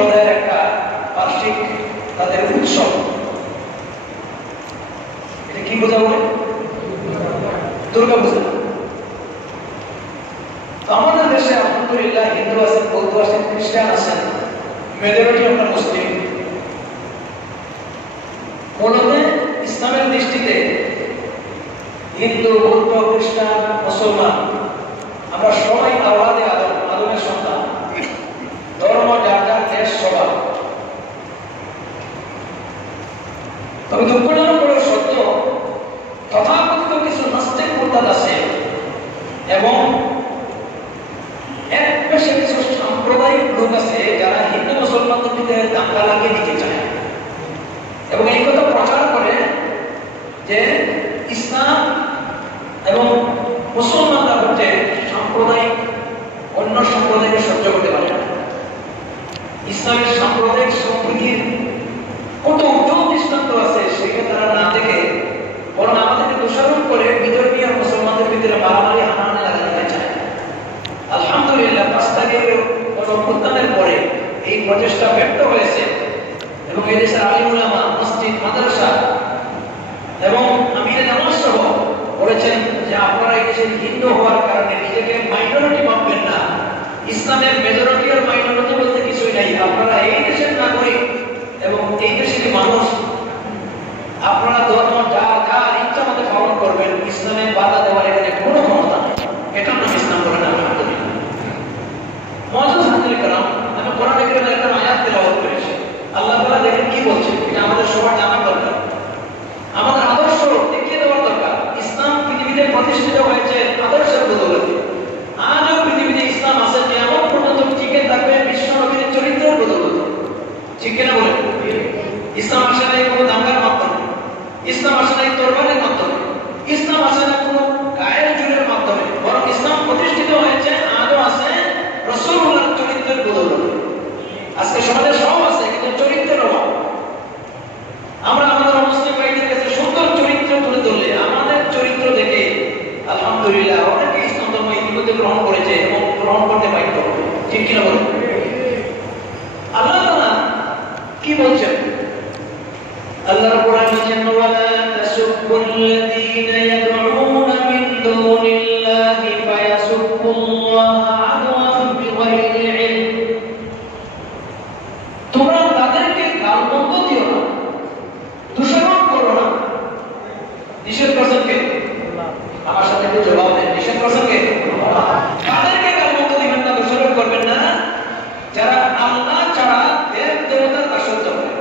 সম্প্রদায়ের একটা বার্ষিক তাদের উৎসব। এটা কি পূজা বলে? দুর্গা পূজা। তো আমাদের দেশে আলহামদুলিল্লাহ হিন্দু আছেন, বৌদ্ধ আছেন, খ্রিস্টান আছেন, মেজরিটি আমরা মুসলিম। মূলত ইসলামের দৃষ্টিতে হিন্দু, বৌদ্ধ, খ্রিস্টান, মুসলমান আমরা সবাই আওলাদে আদম, আদমের সন্তান। ধর্ম যার যার দেশ সবার। তবে দুঃখজনক বড় সত্য, তথাকথিত কিছু নাস্তিক মুরতাদ আছে এবং এক পেশে কিছু সাম্প্রদায়িক লোক আছে যারা হিন্দু মুসলমানদের ভিতরে দাঙ্গা লাগিয়ে দিতে চায় এবং এই কথা প্রচার করে যে ইসলাম এবং মুসলমানরা হচ্ছে সাম্প্রদায়িক, অন্য সম্প্রদায়কে সহ্য করতে পারে না। ইসলামের সাম্প্রদায়িক সম্প্রীতির কত উজ্জ্বল দৃষ্টান্ত আছে সেটা তারা না দেখে বরং আমাদেরকে দোষারোপ করে বিধর্মী আর মুসলমানদের ভিতরে মারামারি হানাহানি লাগাতে চায়। আলহামদুলিল্লাহ 5 তারিখের অভ্যুত্থানের পরে এই প্রচেষ্টা ব্যক্ত হয়েছে এবং এই দেশের আলিম উলামা, মসজিদ, মাদ্রাসা এবং আমিরে জামাত সহ বলেছেন যে আপনারা এই দেশের হিন্দু হওয়ার কারণে নিজেকে মাইনরিটি ভাববেন না। ইসলামের মেজরিটি আর মাইনরিটি বলতে কিছুই নাই। আপনারা এই দেশের নাগরিক এবং এই দেশের মানুষ। আপনারা ধর্ম যার ইচ্ছা মতো পালন করবেন, ইসলামের বাধা দেওয়ার এখানে কোনো ক্ষমতা নেই। এটার নাম ইসলাম বলে না। মুআজ্জাজ হাজির کرام, আমি কোরআনে কারীমের একটা আয়াত তেলাওয়াত করেছি। আল্লাহ তাআলা দেখেন কি বলছেন, এটা আমাদের সবার জানা দরকার, আমাদের আদর্শ দেখিয়ে দেওয়ার দরকার। ইসলাম পৃথিবীতে প্রতিষ্ঠিত হয়েছে আদর্শের বদৌলতে। আজও পৃথিবীতে ইসলাম আছে, কিয়ামত পর্যন্ত টিকে থাকবে বিশ্ব নবীর চরিত্রের বদৌলতে। ঠিক কিনা বলেন? ইসলাম আসে নাই কোনো দাঙ্গার মাধ্যমে, ইসলাম আসে নাই তরবারের মাধ্যমে, ইসলাম আসে না কোনো গায়ের জোরের মাধ্যমে, বরং ইসলাম প্রতিষ্ঠিত হয়েছে আজও আছে রাসূলুল্লাহর চরিত্রের বদৌলতে। আজকে সমাজে সব আছে কিন্তু চরিত্রের অভাব। আমরা আমাদের মুসলিম ভাইদের কাছে সুন্দর চরিত্র তুলে ধরলে আমাদের চরিত্র দেখে আলহামদুলিল্লাহ অনেকে ইসলাম ধর্ম ইতিমধ্যে গ্রহণ করেছে এবং গ্রহণ করতে বাধ্য হবে। ঠিক কিনা বলেন? আল্লাহ তাআলা কি বলছেন? আল্লাহ কোরআন বলেন, ওয়ালা তাসুব্বুল্লাযীনা ইয়াদউনা মিন দুনিল্লাহি ফায়াসুব্বুল্লাহা আদওয়ান বিগাইরি ইলম। তোমরা তাদেরকে গালমন্দ দিও না, দোষারোপ করো না। নিষেধ করছেন কে? আমার সাথে একটু জবাব দেন। নিষেধ করছেন কে? তাদেরকে গালমন্দ দিবেন না, দোষারোপ করবেন না যারা আল্লাহ ছাড়া দেব দেবতার দাসত্ব করে।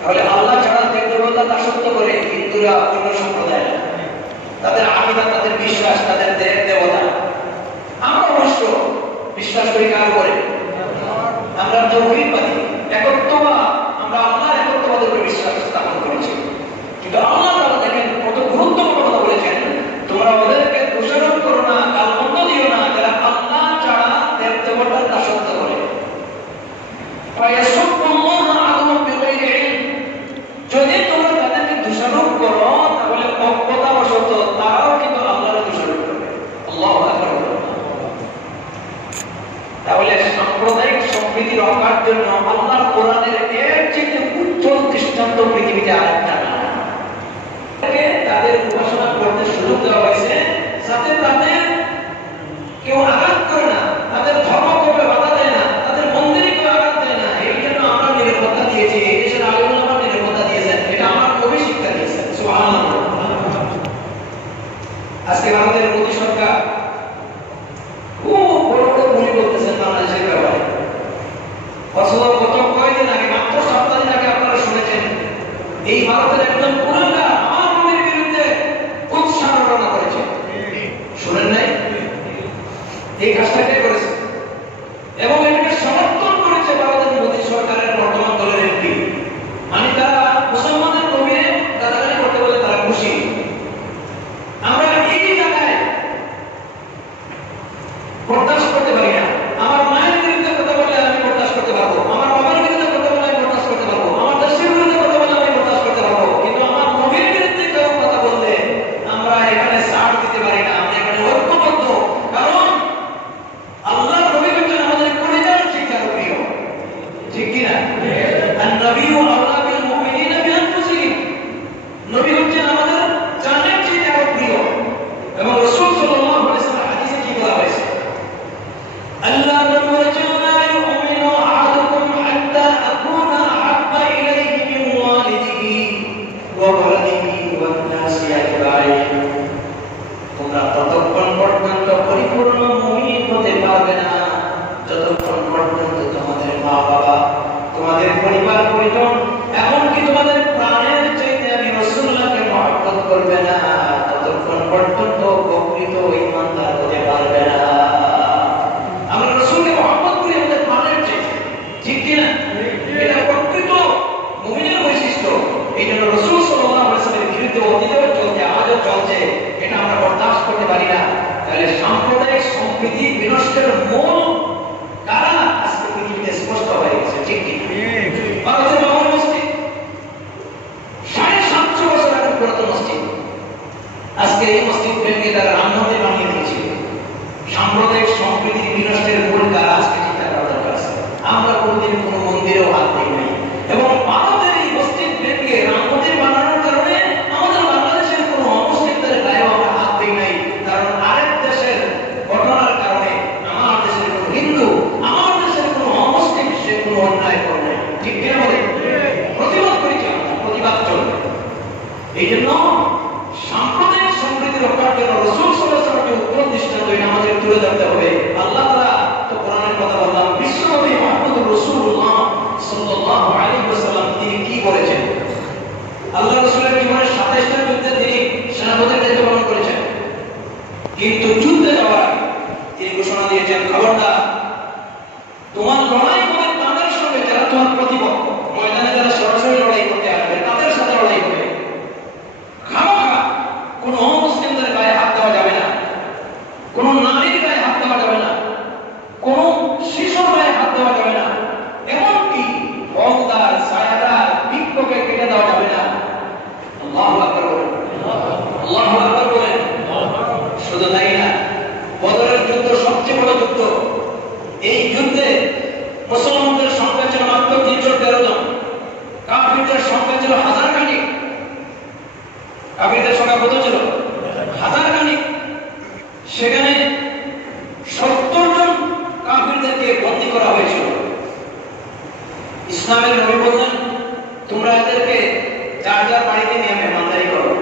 তাহলে আল্লাহ ছাড়া দেব দেবতার দাসত্ব করে হিন্দুরা, অন্য সম্প্রদায়, তাদের আকীদা, তাদের বিশ্বাস, তাদের দেব দেবতা। আমরা অবশ্য বিশ্বাস করি কার উপরে? আমরা তাওহীদবাদী, একত্ববাদ। আমরা আল্লাহর একত্ববাদের উপরে বিশ্বাস স্থাপন করেছি। কিন্তু আল্লাহ তাআলা দেখেন কত গুরুত্বপূর্ণ কথা বলেছেন, তোমরা ওদেরকে দোষারোপ করো না, গালমন্দ দিও না যারা আল্লাহ ছাড়া দেব দেবতার দাসত্ব করে। ফায়াসুব্বুল্লাহা আদওয়ান বিগাইরি ইলম। যদি তোমরা তাদেরকে দোষারোপ করো তাহলে অজ্ঞতাবশত তারাও কিন্তু আল্লাহর দোষারোপ করবে। আল্লাহু আকবার। তাহলে সাম্প্রদায়িক সম্প্রীতি রক্ষার জন্য আল্লাহর কোরআনের এর চেয়ে উজ্জ্বল দৃষ্টান্ত পৃথিবীতে আরেকটা না। তাদের উপাসনা করতে সুযোগ দেওয়া হয়েছে যাতে তাদের কেউ আঘাত করে না, তাদের ধর্মকে বাধা দেয় না, তাদের মন্দিরে কেউ আঘাত দেয় না। এই জন্য আমরা নিরাপত্তা দিয়েছি, এই দেশের আলিম উলামা নিরাপত্তা দিয়েছেন। এটা আমার নবী শিক্ষা দিয়েছেন। সুবহানাল্লাহ। আজকে ভারতের মোদী সরকার খুব বড় বড় বলি বলতেছেন বাংলাদেশের ব্যাপারে। অথচ গত কয়েকদিন আগে, মাত্র 7 দিন আগে আপনারা শুনেছেন এই ভারতের একজন কুলাঙ্গার আমার নবীর বিরুদ্ধে উৎসাহ রটনা করেছে। শুনেন নাই? এই কাজটা মা বাবা, তোমাদের পরিবার পরিজন, এমনকি তোমাদের প্রাণের চাইতে আমি রাসূলুল্লাহকে মহব্বত করবে না, ততক্ষণ পর্যন্ত প্রকৃত ঈমানদার হতে পারবে না। আমরা রাসূলকে মহব্বত করি আমাদের প্রাণের চাইতে, ঠিক কি না? এটা প্রকৃত মুমিনের বৈশিষ্ট্য। এই জন্য রাসূল সাল্লাল্লাহু আলাইহি ওয়াসাল্লামের বিরুদ্ধে অতীতেও চলছে, আজও চলছে, এটা আমরা বরদাস্ত করতে পারি না। তাহলে সাম্প্রদায়িক সম্প্রীতি বিনষ্টের মূল কারণ আজকে পৃথিবীতে স্পষ্ট হয়ে গেছে, ঠিক কি? ভারতের বাবরি মসজিদ 750 বছর আগের পুরাতন মসজিদ, আজকে এই মসজিদ ভেঙে তারা রাম মন্দির বানিয়ে দিয়েছিল। সাম্প্রদায়িক সম্প্রীতি বিনষ্টের মূল কারণ আজকে চিন্তা করা দরকার আছে। আমরা কোনদিন কোনো মন্দিরেও হাত দিই নাই, এবং ভারতের এই মসজিদ ভেঙে রাম মন্দির বানানোর কারণে আমাদের বাংলাদেশের কোনো অমুসলিমদের গায়েও আমরা হাত দিই নাই। কারণ আরেক দেশের ঘটনার কারণে আমার দেশের কোনো হিন্দু, আমার দেশের কোনো অমুসলিম সে কোনো অন্যায় করে নাই, ঠিক কি বলে? প্রতিবাদ করেছি আমরা, প্রতিবাদ চলবে। এই জন্য সাম্প্রদায়িক সম্প্রীতি রক্ষার জন্য রাসূল সাল্লাল্লাহু আলাইহি ওয়াসাল্লামকে উত্তম দৃষ্টান্ত আমাদের তুলে ধরতে হবে। আল্লাহ তাআলা তো কোরআনের কথা বললাম, বিশ্বনবী মুহাম্মদুর রাসূলুল্লাহ সাল্লাল্লাহু আলাইহি ওয়াসাল্লাম তিনি কি বলেছেন? আল্লাহ রাসূলের জীবনের 27টা যুদ্ধে তিনি সেনাপতির দায়িত্ব পালন করেছেন, কিন্তু যুদ্ধে যাওয়ার তিনি ঘোষণা দিয়েছেন, খবরদার তোমার লড়াই হবে তাদের সঙ্গে যারা তোমার প্রতিপক্ষ, ময়দানে যারা সরাসরি লড়াই করতে আসবে তাদের সাথে লড়াই হবে। খামোখা কোন অমুসলিমদের গায়ে হাত দেওয়া যাবে না, কোন নারীর গায়ে হাত দেওয়া যাবে না, কোন শিশুর গায়ে হাত দেওয়া যাবে না, এমনকি বগদার ছায়াদার বৃক্ষকে কেটে দেওয়া যাবে না। আল্লাহু আকবার বলেন, আল্লাহু আকবার বলেন। শুধু তাই না, বদরের যুদ্ধ সবচেয়ে বড় যুদ্ধ। এই যুদ্ধে মুসলমানদের সংখ্যা ছিল মাত্র 313 জন, কাফিরদের সংখ্যা ছিল হাজার খানিক। কাফিরদের সংখ্যা কত ছিল? হাজার খানিক। সেখানে 70 জন কাফিরদেরকে বন্দী করা হয়েছিল। ইসলামের নবী বললেন, তোমরা এদেরকে যার যার বাড়িতে নিয়ে মেহমানদারি করো।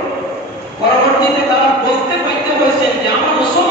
পরবর্তীতে তারা বলতে পারতে হয়েছেন যে আমরা মুসলমান